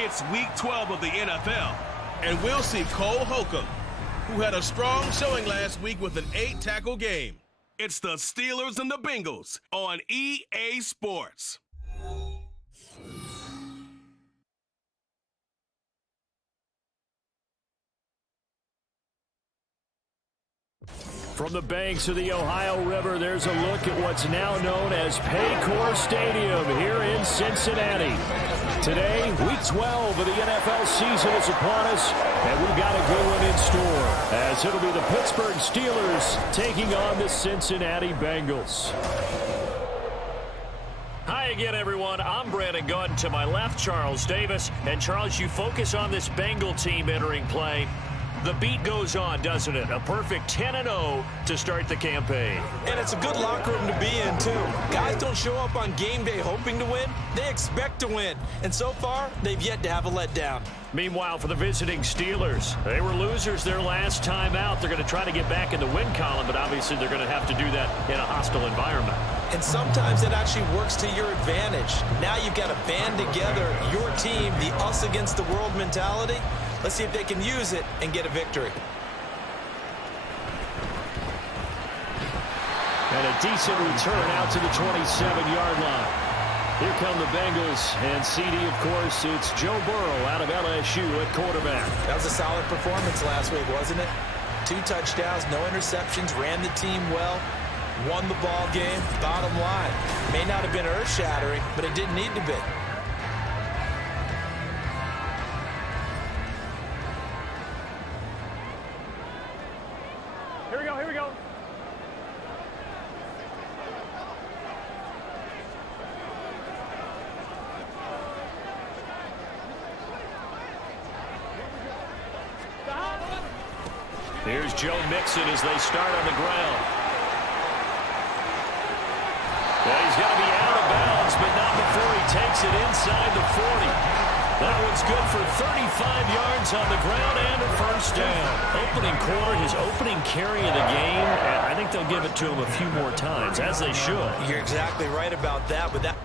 It's Week 12 of the NFL, and we'll see Cole Holcomb, who had a strong showing last week with an 8-tackle game. It's the Steelers and the Bengals on EA Sports. From the banks of the Ohio River, there's a look at what's now known as Paycor Stadium here in Cincinnati. Today, Week 12 of the NFL season is upon us, and we've got a good one in store, as it'll be the Pittsburgh Steelers taking on the Cincinnati Bengals. Hi again, everyone. I'm Brandon Gunn. To my left, Charles Davis. And, Charles, you focus on this Bengal team entering play. The beat goes on, doesn't it? A perfect 10-0 to start the campaign. And it's a good locker room to be in, too. Guys don't show up on game day hoping to win. They expect to win. And so far, they've yet to have a letdown. Meanwhile, for the visiting Steelers, they were losers their last time out. They're going to try to get back in the win column, but obviously they're going to have to do that in a hostile environment. And sometimes it actually works to your advantage. Now you've got to band together your team, the us against the world mentality. Let's see if they can use it and get a victory. And a decent return out to the 27-yard line. Here come the Bengals, and CD, of course, it's Joe Burrow out of LSU at quarterback. That was a solid performance last week, wasn't it? 2 touchdowns, no interceptions, ran the team well, won the ball game. Bottom line, may not have been earth-shattering, but it didn't need to be. Here we go. Here's Joe Mixon as they start on the ground. Well, he's got to be out of bounds, but not before he takes it inside the 40. That one's good for 35 yards on the ground and a first down. Opening quarter, his opening carry of the game, and I think they'll give it to him a few more times, as they should. You're exactly right about that, but that...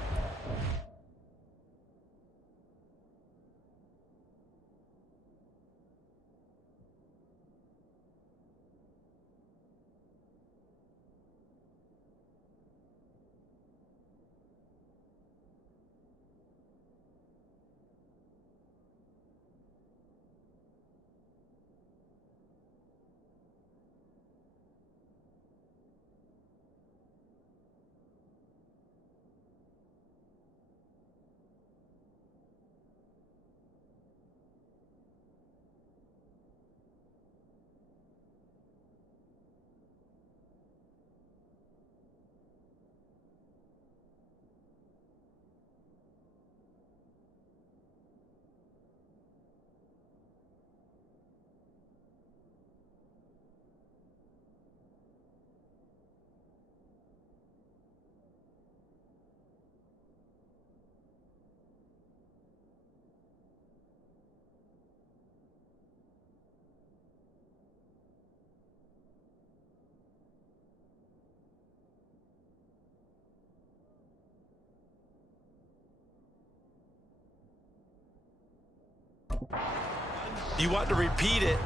You want to repeat it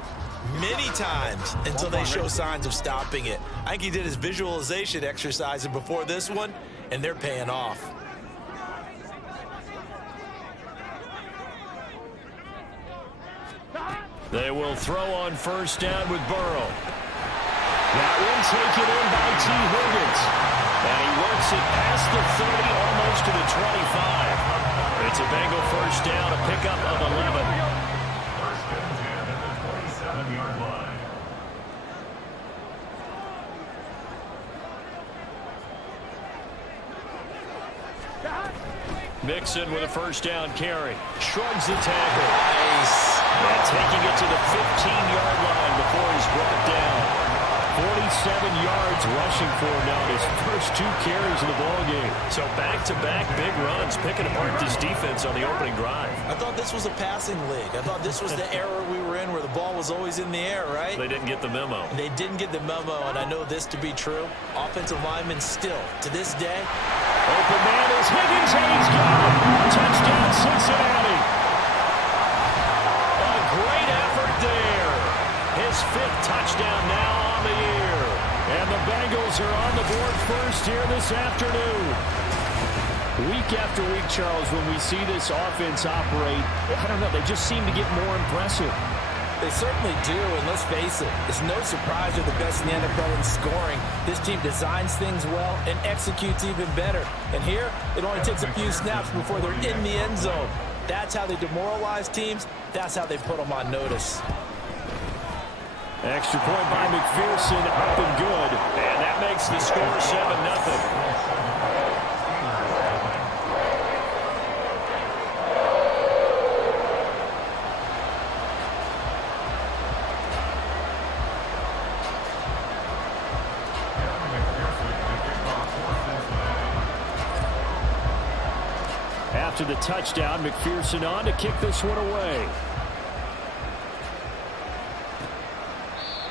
many times until they show signs of stopping it. I think he did his visualization exercises before this one, and they're paying off. They will throw on first down with Burrow. That one taken in by T. Higgins. And he works it past the 30, almost to the 25. It's a Bengal first down, a pickup of 11. Mixon with a first down carry. Shrugs the tackle. Nice. And taking it to the 15-yard line before he's brought down. 47 yards rushing for him now in his first 2 carries of the ballgame. So back-to-back big runs, picking apart this defense on the opening drive. I thought this was a passing league. I thought this was the era we were in where the ball was always in the air, right? They didn't get the memo. They didn't get the memo, and I know this to be true. Offensive linemen still, to this day. Open man is Higgins, and he's gone. Touchdown, Cincinnati. fifth touchdown now on the year. And the Bengals are on the board first here this afternoon. Week after week, Charles, when we see this offense operate, I don't know, they just seem to get more impressive. They certainly do, and let's face it, it's no surprise they're the best in the NFL in scoring. This team designs things well and executes even better. And here, it only takes a few snaps before they're in the end zone. That's how they demoralize teams. That's how they put them on notice. Extra point by McPherson, up and good. And that makes the score 7-0. After the touchdown, McPherson on to kick this one away.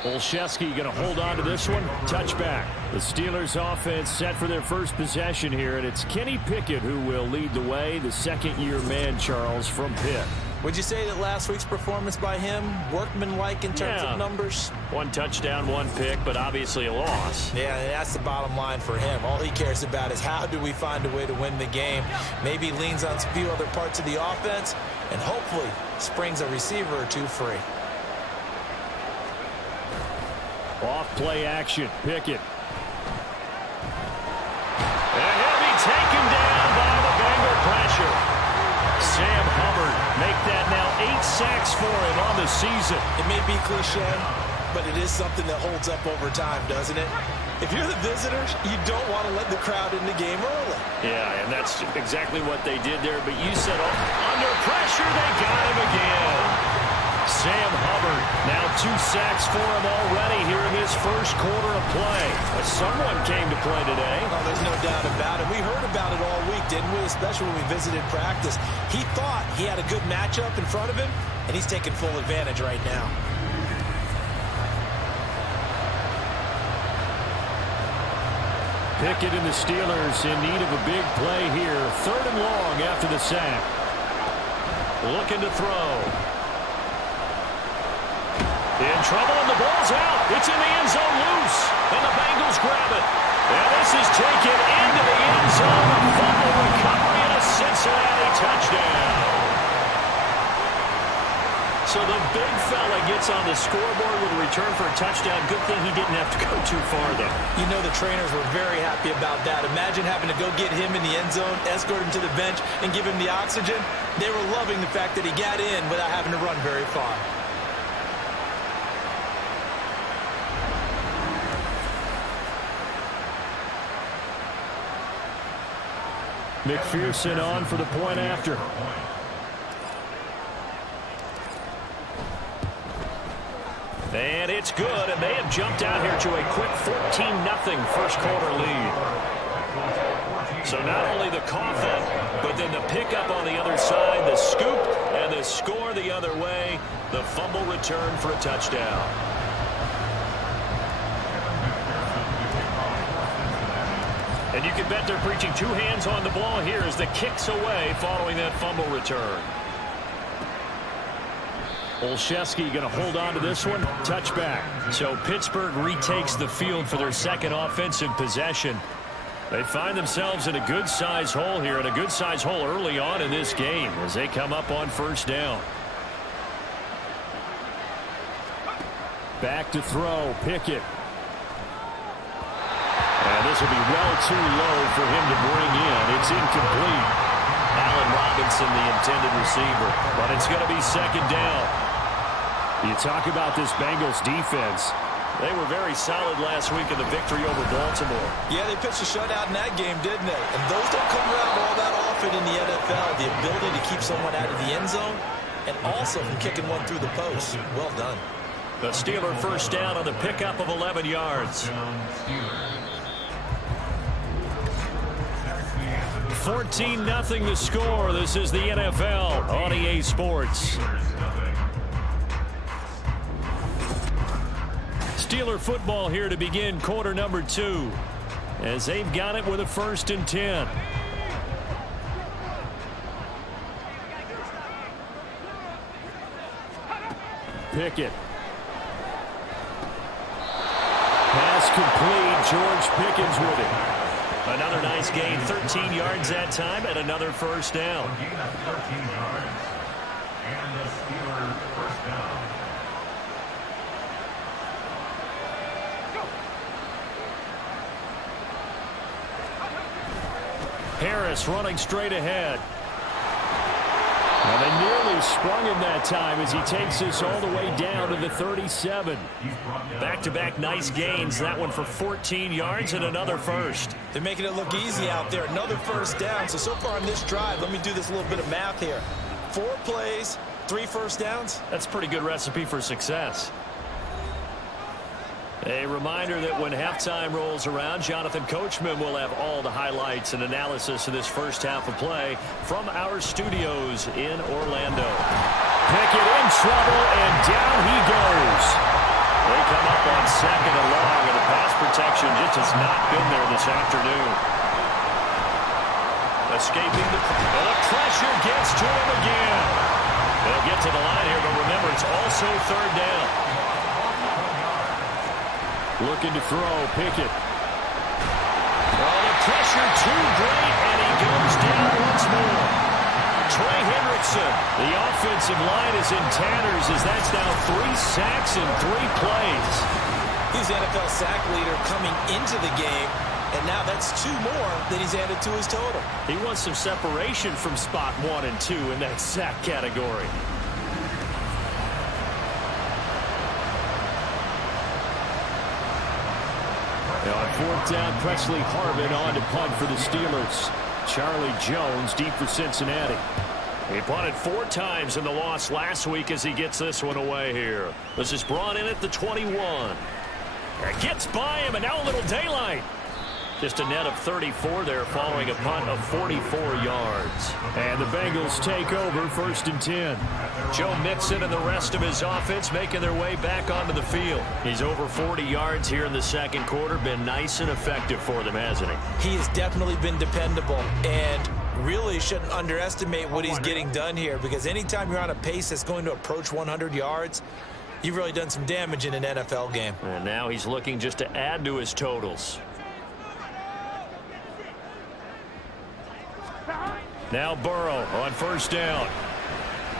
Olszewski going to hold on to this one. Touchback. The Steelers offense set for their first possession here, and it's Kenny Pickett who will lead the way, the second-year man, Charles, from Pitt. Would you say that last week's performance by him, workmanlike in terms of numbers? One touchdown, one pick, but obviously a loss. Yeah, and that's the bottom line for him. All he cares about is how do we find a way to win the game. Maybe leans on a few other parts of the offense, and hopefully springs a receiver or two free. Off play action, Pickett. And he'll be taken down by the Bengal pressure. Sam Hubbard make that now 8 sacks for him on the season. It may be cliche, but it is something that holds up over time, doesn't it? If you're the visitors, you don't want to let the crowd in the game early. Yeah, and that's exactly what they did there. But you said, under pressure, they got him again. Sam Hubbard, now 2 sacks for him already here in his first quarter of play. But someone came to play today. Oh, there's no doubt about it. We heard about it all week, didn't we? Especially when we visited practice. He thought he had a good matchup in front of him, and he's taking full advantage right now. Pickett and the Steelers in need of a big play here. 3rd and long after the sack. Looking to throw. In trouble, and the ball's out. It's in the end zone loose, and the Bengals grab it. And this is taken into the end zone. A fumble recovery and a Cincinnati touchdown. So the big fella gets on the scoreboard with a return for a touchdown. Good thing he didn't have to go too far, though. You know the trainers were very happy about that. Imagine having to go get him in the end zone, escort him to the bench, and give him the oxygen. They were loving the fact that he got in without having to run very far. McPherson on for the point after. And it's good, and they have jumped out here to a quick 14-0 first quarter lead. So not only the cough up, but then the pickup on the other side, the scoop, and the score the other way, the fumble return for a touchdown. And you can bet they're preaching 2 hands on the ball here as the kick's away following that fumble return. Olszewski going to hold on to this one. Touchback. So Pittsburgh retakes the field for their second offensive possession. They find themselves in a good-sized hole here, and a good-sized hole early on in this game as they come up on first down. Back to throw. Pickett. And this will be well too low for him to bring in. It's incomplete. Allen Robinson, the intended receiver. But it's going to be second down. You talk about this Bengals defense. They were very solid last week in the victory over Baltimore. Yeah, they pitched a shutout in that game, didn't they? And those don't come around all that often in the NFL. The ability to keep someone out of the end zone and also from kicking one through the post. Well done. The Steeler first down on the pickup of 11 yards. 14-0 the score. This is the NFL on EA Sports. Steeler football here to begin quarter number 2 as they've got it with a 1st and 10. Pickett. incomplete. George Pickens with it. Another nice gain, 13 yards that time, and another first down. Gain of 13 yards. And the Steelers first down. Harris running straight ahead. And they nearly sprung him that time as he takes this all the way down to the 37. Back-to-back nice gains. That one for 14 yards and another first. They're making it look easy out there. Another first down. So far on this drive, let me do this little bit of math here. 4 plays, 3 first downs. That's a pretty good recipe for success. A reminder that when halftime rolls around, Jonathan Coachman will have all the highlights and analysis of this first half of play from our studios in Orlando. Pickett in trouble, and down he goes. They come up on second and long, and the pass protection just has not been there this afternoon. Escaping the pressure gets to him again. They'll get to the line here, but remember, it's also third down. Looking to throw, Pickett. Oh, the pressure too great, and he goes down once more. Trey Hendrickson, the offensive line is in tatters as that's now 3 sacks in 3 plays. He's the NFL sack leader coming into the game, and now that's 2 more that he's added to his total. He wants some separation from spot 1 and 2 in that sack category. Now on 4th down, Presley Harvin on to punt for the Steelers. Charlie Jones deep for Cincinnati. He punted 4 times in the loss last week as he gets this one away here. This is brought in at the 21. It gets by him, and now a little daylight. Just a net of 34 there following a punt of 44 yards. And the Bengals take over 1st and 10. Joe Mixon and the rest of his offense making their way back onto the field. He's over 40 yards here in the second quarter. Been nice and effective for them, hasn't he? He has definitely been dependable, and really shouldn't underestimate what he's getting done here, because anytime you're on a pace that's going to approach 100 yards, you've really done some damage in an NFL game. And now he's looking just to add to his totals. Now Burrow on 1st down.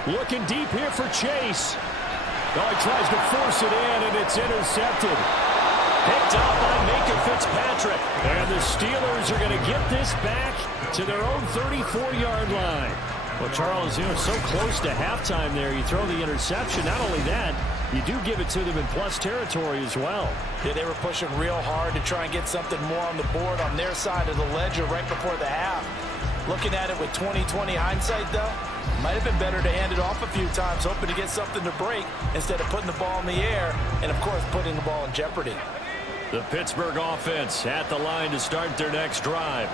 Looking deep here for Chase. Oh, he tries to force it in, and it's intercepted. Picked up by Minka Fitzpatrick. And the Steelers are going to get this back to their own 34-yard line. Well, Charles, so close to halftime there. You throw the interception. Not only that, you do give it to them in plus territory as well. Yeah, they were pushing real hard to try and get something more on the board on their side of the ledger right before the half. Looking at it with 20/20 hindsight, though, might have been better to hand it off a few times, hoping to get something to break instead of putting the ball in the air and, of course, putting the ball in jeopardy. The Pittsburgh offense at the line to start their next drive.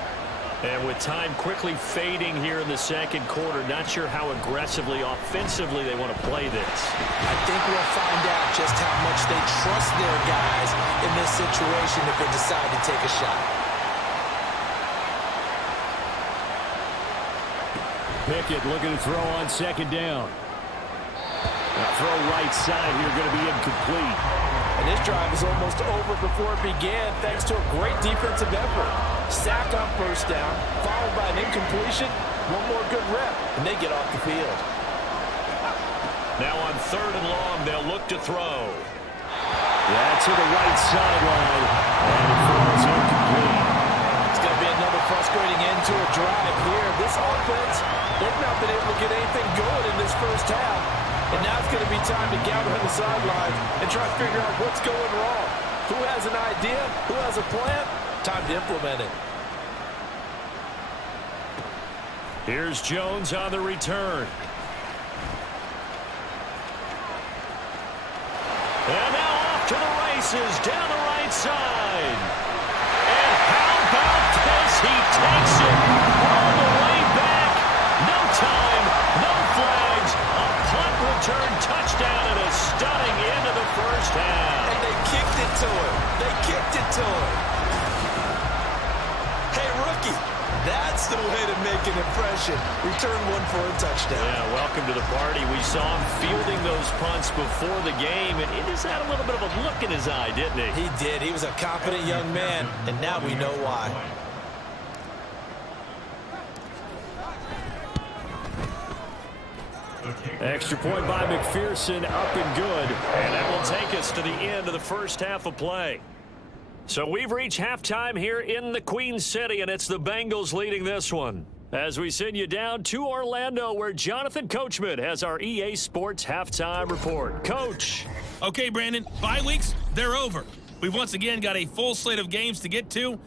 And with time quickly fading here in the second quarter, not sure how aggressively, offensively they want to play this. I think we'll find out just how much they trust their guys in this situation if they decide to take a shot. Pickett looking to throw on 2nd down. Now throw right side here, going to be incomplete. And this drive is almost over before it began thanks to a great defensive effort. Sack on 1st down, followed by an incompletion. One more good rep, and they get off the field. Now on 3rd and long, they'll look to throw. That's to the right sideline, and it falls incomplete. It's going to be another frustrating end to a drive here. This offense, they've not been able to get anything going in this first half. And now it's going to be time to gather on the sidelines and try to figure out what's going wrong. Who has an idea? Who has a plan? Time to implement it. Here's Jones on the return. And now off to the races down the right side. And how about this? He takes it all the way back. No time, no flags. A punt return touchdown and a stunning end of the first half. And they kicked it to him. They kicked it to him. Hey, rookie, That's the way to make an impression. Return one for a touchdown. Yeah, welcome to the party. We saw him fielding those punts before the game, and he just had a little bit of a look in his eye, didn't he? He did. He was a confident young man, and now we know why. Extra point by McPherson, up and good. And that will take us to the end of the first half of play. So we've reached halftime here in the Queen City, and it's the Bengals leading this one. As we send you down to Orlando, where Jonathan Coachman has our EA Sports halftime report. Coach. Okay, Brandon, bye weeks, they're over. We've once again got a full slate of games to get to,